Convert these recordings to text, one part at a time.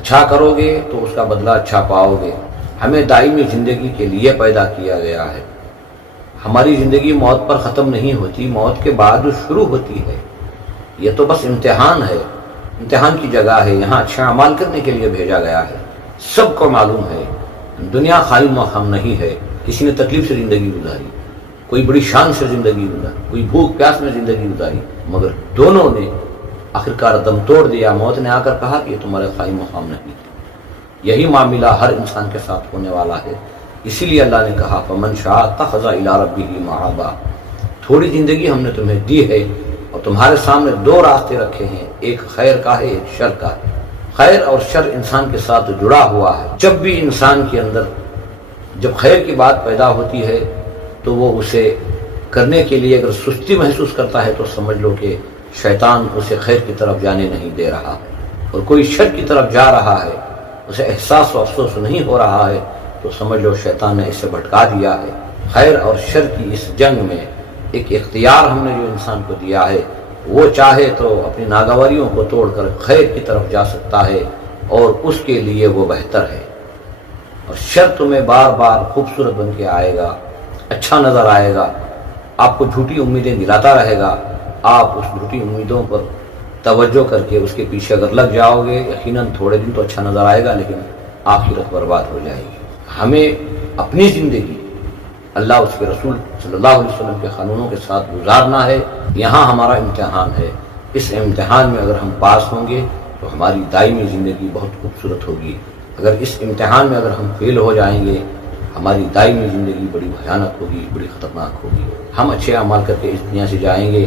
اچھا کرو گے تو اس کا بدلہ اچھا پاؤ گے۔ ہمیں دائمی زندگی کے لیے پیدا کیا گیا ہے۔ ہماری زندگی موت پر ختم نہیں ہوتی، موت کے بعد شروع ہوتی ہے۔ یہ تو بس امتحان ہے، امتحان کی جگہ ہے، یہاں اچھا اعمال کرنے کے لیے بھیجا گیا ہے۔ سب کو معلوم ہے دنیا خالی مقام نہیں ہے۔ کسی نے تکلیف سے زندگی گزاری، کوئی بڑی شان سے زندگی گزاری، کوئی بھوک پیاس میں زندگی گزاری، مگر دونوں نے آخرکار دم توڑ دیا۔ موت نے آ کر کہا کہ یہ تمہارے خالی مقام نہیں۔ یہی معاملہ ہر انسان کے ساتھ ہونے والا ہے۔ اسی لیے اللہ نے کہا فمن شاء اتخذ الی ربہ مآبا۔ تھوڑی زندگی ہم نے تمہیں دی ہے اور تمہارے سامنے دو راستے رکھے ہیں، ایک خیر کا ہے، ایک شر کا ہے۔ خیر اور شر انسان کے ساتھ جڑا ہوا ہے۔ جب بھی انسان کے اندر جب خیر کی بات پیدا ہوتی ہے تو وہ اسے کرنے کے لیے اگر سستی محسوس کرتا ہے تو سمجھ لو کہ شیطان اسے خیر کی طرف جانے نہیں دے رہا ہے، اور کوئی شر کی طرف جا رہا ہے، اسے احساس و افسوس نہیں ہو رہا ہے تو سمجھ لو شیطان نے اسے بھٹکا دیا ہے۔ خیر اور شر کی اس جنگ میں ایک اختیار ہم نے جو انسان کو دیا ہے، وہ چاہے تو اپنی ناگواریوں کو توڑ کر خیر کی طرف جا سکتا ہے اور اس کے لیے وہ بہتر ہے۔ اور شر تمہیں بار بار خوبصورت بن کے آئے گا، اچھا نظر آئے گا، آپ کو جھوٹی امیدیں دلاتا رہے گا۔ آپ اس جھوٹی امیدوں پر توجہ کر کے اس کے پیچھے اگر لگ جاؤ گے، یقیناً تھوڑے دن تو اچھا نظر آئے گا لیکن آخرت برباد ہو جائے گی۔ ہمیں اپنی زندگی اللہ اس کے رسول صلی اللہ علیہ وسلم کے قانونوں کے ساتھ گزارنا ہے۔ یہاں ہمارا امتحان ہے۔ اس امتحان میں اگر ہم پاس ہوں گے تو ہماری دائمی زندگی بہت خوبصورت ہوگی۔ اگر اس امتحان میں اگر ہم فیل ہو جائیں گے، ہماری دائمی زندگی بڑی بھیانک ہوگی، بڑی خطرناک ہوگی۔ ہم اچھے اعمال کر کے اس دنیا سے جائیں گے۔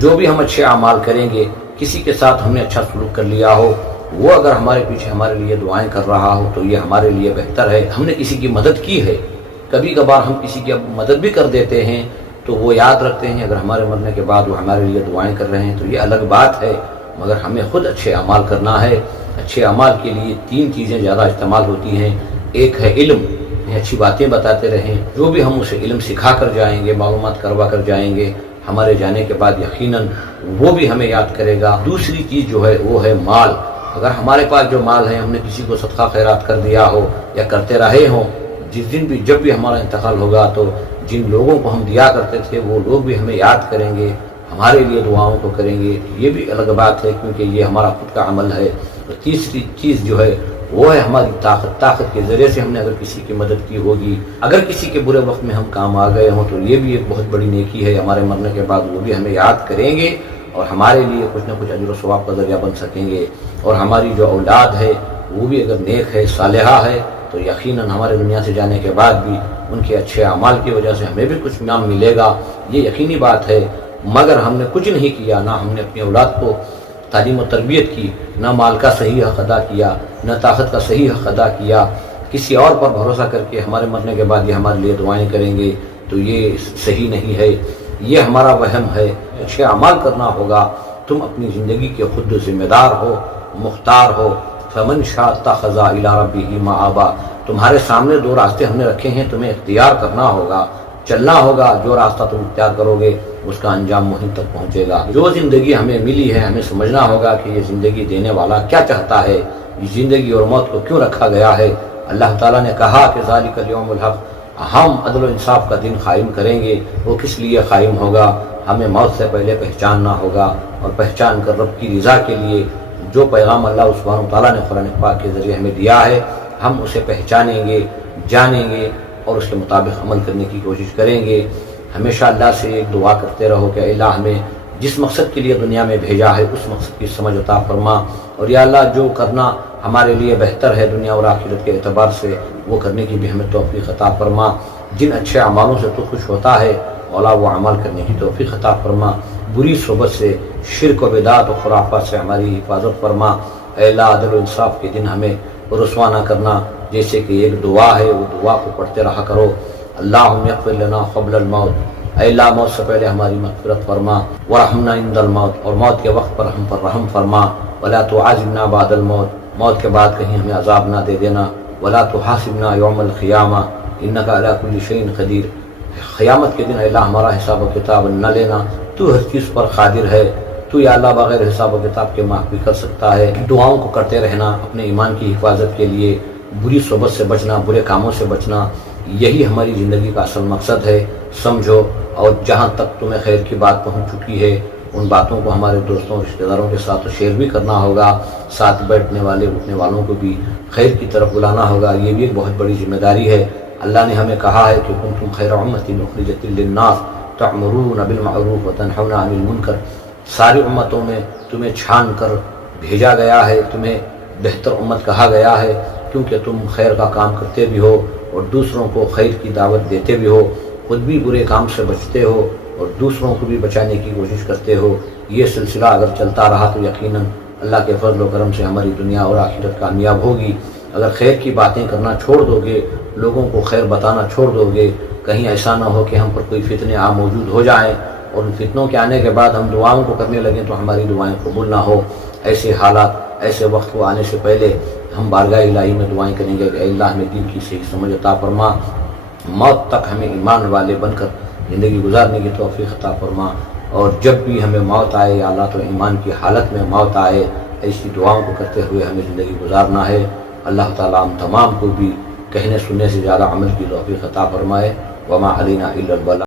جو بھی ہم اچھے اعمال کریں گے، کسی کے ساتھ ہم نے اچھا سلوک کر لیا ہو، وہ اگر ہمارے پیچھے ہمارے لیے دعائیں کر رہا ہو تو یہ ہمارے لیے بہتر ہے۔ ہم نے کسی کی مدد کی ہے، کبھی کبھار ہم کسی کی مدد بھی کر دیتے ہیں تو وہ یاد رکھتے ہیں اگر ہمارے مرنے کے بعد وہ ہمارے لیے دعائیں کر رہے ہیں تو یہ الگ بات ہے، مگر ہمیں خود اچھے اعمال کرنا ہے۔ اچھے اعمال کے لیے تین چیزیں زیادہ استعمال ہوتی ہیں۔ ایک ہے علم، اچھی باتیں بتاتے رہیں، جو بھی ہم اسے علم سکھا کر جائیں گے، معلومات کروا کر جائیں گے، ہمارے جانے کے بعد یقیناً وہ بھی ہمیں یاد کرے گا۔ دوسری چیز جو ہے وہ ہے مال۔ اگر ہمارے پاس جو مال ہے ہم نے کسی کو صدقہ خیرات کر دیا ہو یا کرتے رہے ہوں، جس دن بھی جب بھی ہمارا انتقال ہوگا تو جن لوگوں کو ہم دیا کرتے تھے وہ لوگ بھی ہمیں یاد کریں گے، ہمارے لیے دعاؤں کو کریں گے۔ یہ بھی الگ بات ہے کیونکہ یہ ہمارا خود کا عمل ہے۔ اور تیسری چیز جو ہے وہ ہے ہماری طاقت کے ذریعے سے ہم نے اگر کسی کی مدد کی ہوگی، اگر کسی کے برے وقت میں ہم کام آ گئے ہوں تو یہ بھی ایک بہت بڑی نیکی ہے۔ ہمارے مرنے کے بعد وہ بھی ہمیں یاد کریں گے اور ہمارے لیے کچھ نہ کچھ اجر و ثواب کا ذریعہ بن سکیں گے۔ اور ہماری جو اولاد ہے وہ بھی اگر نیک ہے، صالحہ ہے، تو یقیناً ہمارے دنیا سے جانے کے بعد بھی ان کے اچھے اعمال کی وجہ سے ہمیں بھی کچھ انعام ملے گا، یہ یقینی بات ہے۔ مگر ہم نے کچھ نہیں کیا، نہ ہم نے اپنی اولاد کو تعلیم و تربیت کی، نہ مال کا صحیح حق ادا کیا، نہ طاقت کا صحیح حق ادا کیا، کسی اور پر بھروسہ کر کے ہمارے مرنے کے بعد یہ ہمارے لیے دعائیں کریں گے تو یہ صحیح نہیں ہے، یہ ہمارا وہم ہے۔ اچھے اعمال کرنا ہوگا۔ تم اپنی زندگی کے خود ذمہ دار ہو، مختار ہو۔ فمن شاء اتخذ الی ربہ مآبا۔ تمہارے سامنے دو راستے ہم نے رکھے ہیں، تمہیں اختیار کرنا ہوگا، چلنا ہوگا۔ جو راستہ تم اختیار کرو گے اس کا انجام وہیں تک پہنچے گا۔ جو زندگی ہمیں ملی ہے ہمیں سمجھنا ہوگا کہ یہ زندگی دینے والا کیا چاہتا ہے، یہ زندگی اور موت کو کیوں رکھا گیا ہے۔ اللہ تعالیٰ نے کہا کہ ذالک الیوم الحق، ہم عدل و انصاف کا دن قائم کریں گے۔ وہ کس لیے قائم ہوگا؟ ہمیں موت سے پہلے پہچاننا ہوگا، اور پہچان کر رب کی رضا کے لیے جو پیغام اللہ سبحانہ و تعالیٰ نے قرآن پاک کے ذریعے ہمیں دیا ہے ہم اسے پہچانیں گے، جانیں گے اور اس کے مطابق عمل کرنے کی کوشش کریں گے۔ ہمیشہ اللہ سے ایک دعا کرتے رہو کہ اللہ ہمیں جس مقصد کے لیے دنیا میں بھیجا ہے اس مقصد کی سمجھ عطا فرما، اور یا اللہ جو کرنا ہمارے لیے بہتر ہے دنیا اور آخرت کے اعتبار سے وہ کرنے کی بھی ہمیں توفیق عطا فرما۔ جن اچھے اعمالوں سے تو خوش ہوتا ہے مولا وہ عمل کرنے کی توفیق عطا فرما۔ بری صحبت سے، شرک و بدعت و خرافات سے ہماری حفاظت فرما۔ اے اللہ عدل و انصاف کے دن ہمیں رسوا نہ کرنا، جیسے کہ ایک دعا ہے وہ دعا کو پڑھتے رہا کرو، اللہم اغفر لنا قبل الموت، اے اللہ موت سے پہلے ہماری مغفرت فرما، ورحمنا عند الموت، اور موت کے وقت پر ہم پر رحم فرما، ولا تعذبنا بعد الموت، موت کے بعد کہیں ہمیں عذاب نہ دے دینا، ولا تحاسبنا یوم القیامہ انک علی کل شیء قدیر، قیامت کے دن اے اللہ ہمارا حساب و کتاب نہ لینا، تو ہر چیز پر قادر ہے، تو یا اللہ بغیر حساب و کتاب کے معاف بھی کر سکتا ہے۔ دعاؤں کو کرتے رہنا، اپنے ایمان کی حفاظت کے لیے بری صحبت سے بچنا، برے کاموں سے بچنا، یہی ہماری زندگی کا اصل مقصد ہے، سمجھو۔ اور جہاں تک تمہیں خیر کی بات پہنچ چکی ہے ان باتوں کو ہمارے دوستوں رشتہ داروں کے ساتھ شیئر بھی کرنا ہوگا، ساتھ بیٹھنے والے اٹھنے والوں کو بھی خیر کی طرف بلانا ہوگا، یہ بھی ایک بہت بڑی ذمہ داری ہے۔ اللہ نے ہمیں کہا ہے کہ کنتم خیر امۃ اخرجت للناس تأمرون بالمعروف وتنہون عن المنکر، ساری امتوں میں تمہیں چھان کر بھیجا گیا ہے، تمہیں بہتر امت کہا گیا ہے، کیونکہ تم خیر کا کام کرتے بھی ہو اور دوسروں کو خیر کی دعوت دیتے بھی ہو، خود بھی برے کام سے بچتے ہو اور دوسروں کو بھی بچانے کی کوشش کرتے ہو۔ یہ سلسلہ اگر چلتا رہا تو یقیناً اللہ کے فضل و کرم سے ہماری دنیا اور آخرت کامیاب ہوگی۔ اگر خیر کی باتیں کرنا چھوڑ دو گے، لوگوں کو خیر بتانا چھوڑ دو گے، کہیں ایسا نہ ہو کہ ہم پر کوئی فتنے عام موجود ہو جائیں اور ان فتنوں کے آنے کے بعد ہم دعاؤں کو کرنے لگیں تو ہماری دعائیں قبول نہ ہو۔ ایسے حالات، ایسے وقت کو آنے سے پہلے ہم بارگاہ الہی میں دعائیں کریں گے کہ اے اللہ ہمیں دین کی صحیح سمجھ عطا فرما، موت تک ہمیں ایمان والے بن کر زندگی گزارنے کی توفیق عطا فرما، اور جب بھی ہمیں موت آئے یا اللہ تو ایمان کی حالت میں موت آئے، ایسی دعاؤں کو کرتے ہوئے ہمیں زندگی گزارنا ہے۔ اللہ تعالیٰ ہم تمام کو بھی کہنے سننے سے زیادہ عمل کی توفیق عطا فرمائے۔ وما علینا الا البلاغ۔